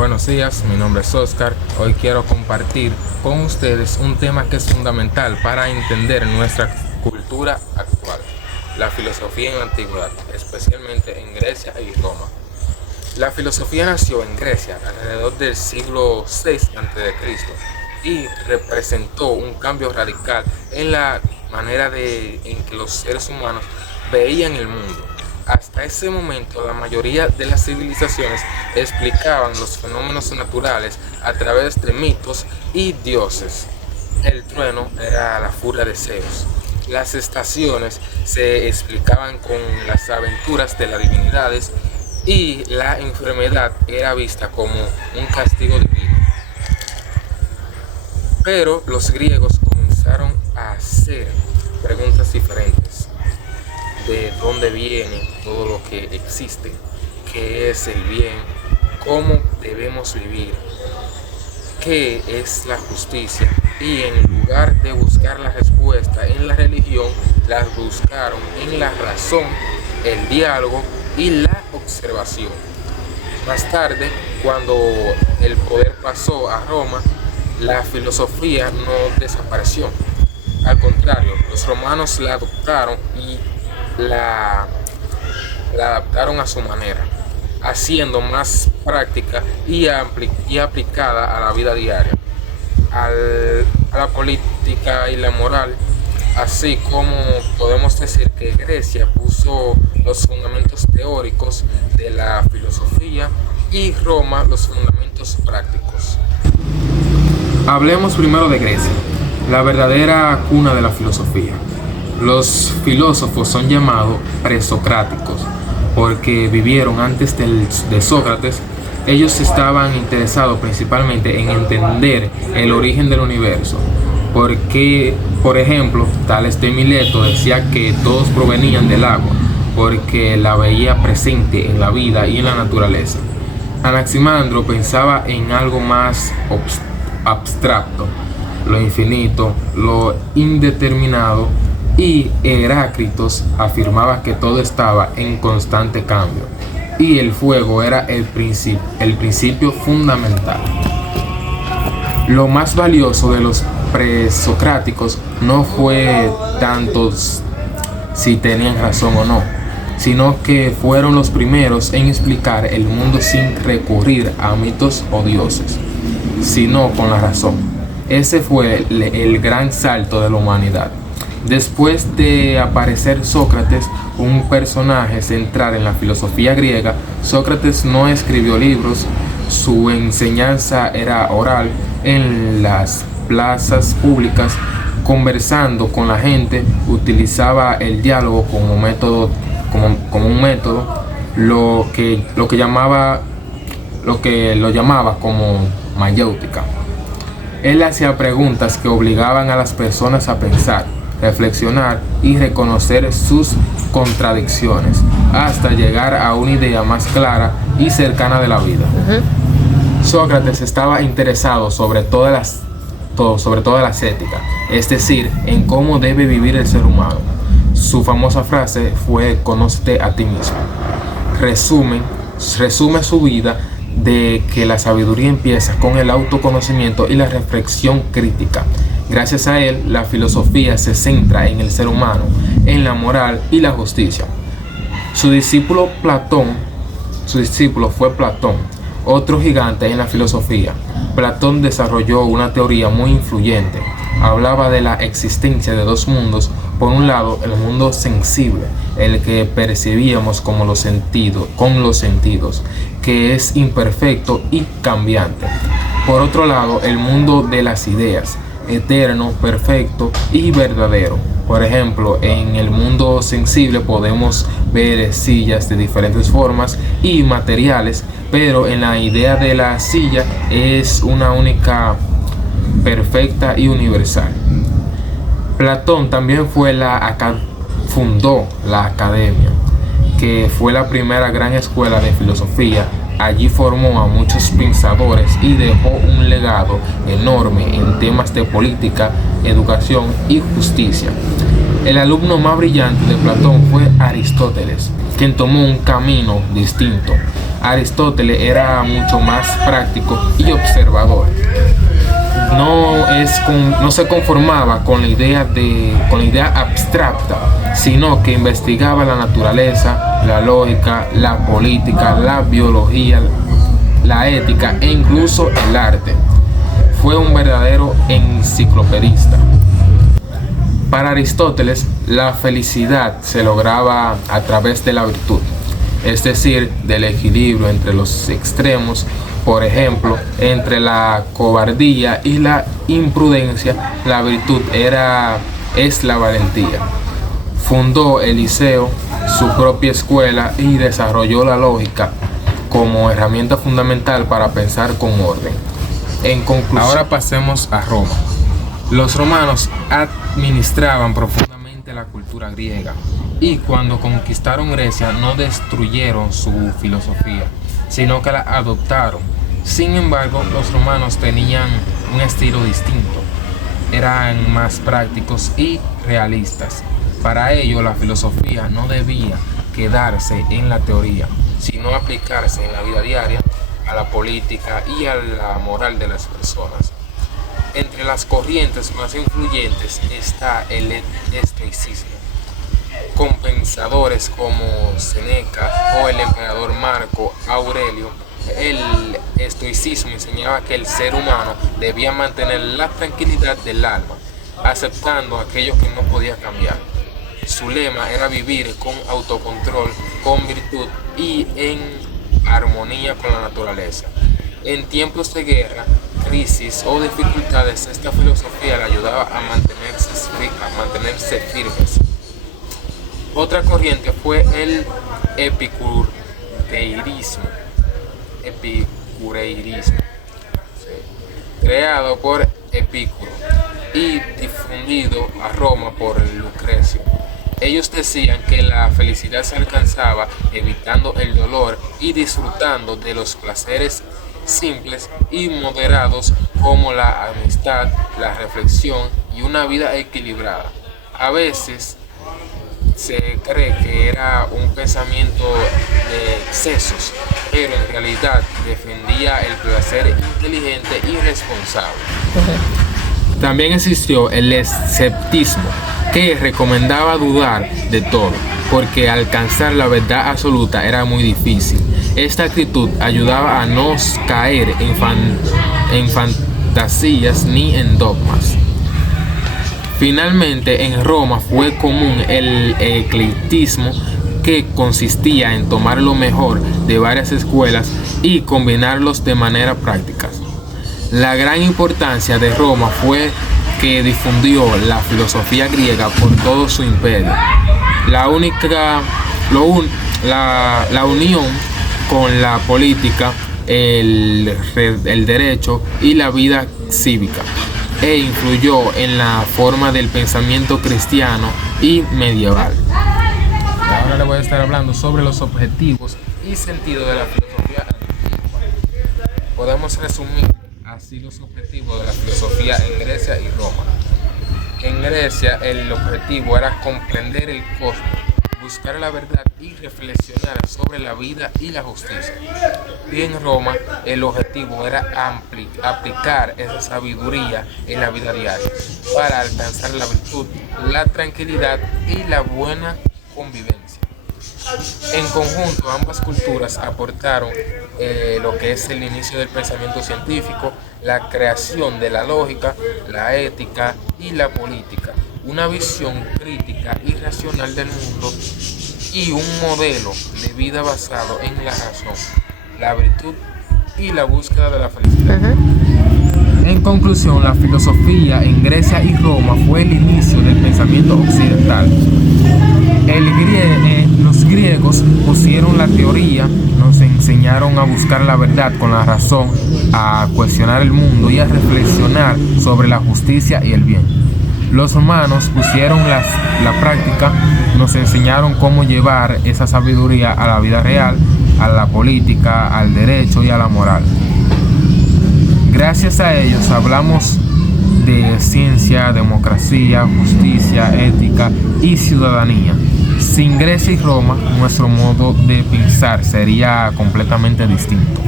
Buenos días, mi nombre es Oscar. Hoy quiero compartir con ustedes un tema que es fundamental para entender nuestra cultura actual, la filosofía en la antigüedad, especialmente en Grecia y Roma. La filosofía nació en Grecia alrededor del siglo VI a.C. y representó un cambio radical en la manera en que los seres humanos veían el mundo. Hasta ese momento, la mayoría de las civilizaciones explicaban los fenómenos naturales a través de mitos y dioses. El trueno era la furia de Zeus. Las estaciones se explicaban con las aventuras de las divinidades y la enfermedad era vista como un castigo divino. Pero los griegos comenzaron a hacer preguntas diferentes. ¿De dónde viene todo lo que existe? ¿Qué es el bien? ¿Cómo debemos vivir? ¿Qué es la justicia? Y en lugar de buscar la respuesta en la religión, las buscaron en la razón, el diálogo y la observación. Más tarde, cuando el poder pasó a Roma, la filosofía no desapareció. Al contrario, los romanos la adoptaron y la adaptaron a su manera, haciendo más práctica y aplicada a la vida diaria, a la política y la moral, así como podemos decir que Grecia puso los fundamentos teóricos de la filosofía y Roma los fundamentos prácticos. Hablemos primero de Grecia, la verdadera cuna de la filosofía. Los filósofos son llamados presocráticos porque vivieron antes de Sócrates. Ellos estaban interesados principalmente en entender el origen del universo. Porque, por ejemplo, Tales de Mileto decía que todos provenían del agua, porque la veía presente en la vida y en la naturaleza. Anaximandro pensaba en algo más abstracto, lo infinito, lo indeterminado, y Heráclitos afirmaba que todo estaba en constante cambio y el fuego era el principio fundamental. Lo más valioso de los presocráticos no fue tanto si tenían razón o no, sino que fueron los primeros en explicar el mundo sin recurrir a mitos o dioses, sino con la razón. Ese fue el gran salto de la humanidad. Después de aparecer Sócrates, un personaje central en la filosofía griega, Sócrates no escribió libros, su enseñanza era oral en las plazas públicas, conversando con la gente, utilizaba el diálogo como un método, lo que lo llamaba como mayéutica. Él hacía preguntas que obligaban a las personas a pensar, reflexionar y reconocer sus contradicciones hasta llegar a una idea más clara y cercana de la vida. Sócrates estaba interesado sobre todas las éticas, es decir, en cómo debe vivir el ser humano. Su famosa frase fue: "Conócete a ti mismo". Resume su vida de que la sabiduría empieza con el autoconocimiento y la reflexión crítica. Gracias a él, la filosofía se centra en el ser humano, en la moral y la justicia. Su discípulo fue Platón, otro gigante en la filosofía. Platón desarrolló una teoría muy influyente. Hablaba de la existencia de dos mundos. Por un lado, el mundo sensible, el que percibíamos con los sentidos, que es imperfecto y cambiante. Por otro lado, el mundo de las ideas, eterno, perfecto y verdadero. Por ejemplo, en el mundo sensible podemos ver sillas de diferentes formas y materiales, pero en la idea de la silla es una única, perfecta y universal. Platón también fundó la academia, que fue la primera gran escuela de filosofía. Allí formó a muchos pensadores y dejó un legado enorme en temas de política, educación y justicia. El alumno más brillante de Platón fue Aristóteles, quien tomó un camino distinto. Aristóteles era mucho más práctico y observador. No se conformaba con la idea abstracta, sino que investigaba la naturaleza, la lógica, la política, la biología, la ética e incluso el arte. Fue un verdadero enciclopedista. Para Aristóteles, la felicidad se lograba a través de la virtud, es decir, del equilibrio entre los extremos. Por ejemplo, entre la cobardía y la imprudencia, la virtud es la valentía. Fundó el Liceo, su propia escuela, y desarrolló la lógica como herramienta fundamental para pensar con orden. En conclusión, ahora pasemos a Roma. Los romanos administraban profundamente la cultura griega y cuando conquistaron Grecia no destruyeron su filosofía, sino que la adoptaron. Sin embargo, los romanos tenían un estilo distinto. Eran más prácticos y realistas. Para ello, la filosofía no debía quedarse en la teoría, sino aplicarse en la vida diaria, a la política y a la moral de las personas. Entre las corrientes más influyentes está el estoicismo, con pensadores como Séneca o el emperador Marco Aurelio. El estoicismo enseñaba que el ser humano debía mantener la tranquilidad del alma, aceptando aquello que no podía cambiar. Su lema era vivir con autocontrol, con virtud y en armonía con la naturaleza. En tiempos de guerra, crisis o dificultades, esta filosofía le ayudaba a mantenerse firmes. Otra corriente fue el epicureísmo, creado por Epicuro y difundido a Roma por Lucrecio. Ellos decían que la felicidad se alcanzaba evitando el dolor y disfrutando de los placeres simples y moderados como la amistad, la reflexión y una vida equilibrada. A veces se cree que era un pensamiento de excesos, pero en realidad defendía el placer inteligente y responsable. También existió el escepticismo, que recomendaba dudar de todo, porque alcanzar la verdad absoluta era muy difícil. Esta actitud ayudaba a no caer en fantasías ni en dogmas. Finalmente, en Roma fue común el eclecticismo, que consistía en tomar lo mejor de varias escuelas y combinarlos de manera práctica. La gran importancia de Roma fue que difundió la filosofía griega por todo su imperio. La unión con la política, el derecho y la vida cívica, e influyó en la forma del pensamiento cristiano y medieval. Ahora le voy a estar hablando sobre los objetivos y sentido de la filosofía antigua. Podemos resumir así los objetivos de la filosofía en Grecia y Roma. En Grecia el objetivo era comprender el cosmos, buscar la verdad y reflexionar sobre la vida y la justicia. Y en Roma el objetivo era aplicar esa sabiduría en la vida diaria para alcanzar la virtud, la tranquilidad y la buena convivencia. En conjunto, ambas culturas aportaron lo que es el inicio del pensamiento científico, la creación de la lógica, la ética y la política, una visión crítica y racional del mundo y un modelo de vida basado en la razón, la virtud y la búsqueda de la felicidad. En conclusión, la filosofía en Grecia y Roma fue el inicio del pensamiento occidental. Los griegos pusieron la teoría, nos enseñaron a buscar la verdad con la razón, a cuestionar el mundo y a reflexionar sobre la justicia y el bien. Los romanos pusieron la práctica, nos enseñaron cómo llevar esa sabiduría a la vida real, a la política, al derecho y a la moral. Gracias a ellos hablamos de ciencia, democracia, justicia, ética y ciudadanía. Sin Grecia y Roma, nuestro modo de pensar sería completamente distinto.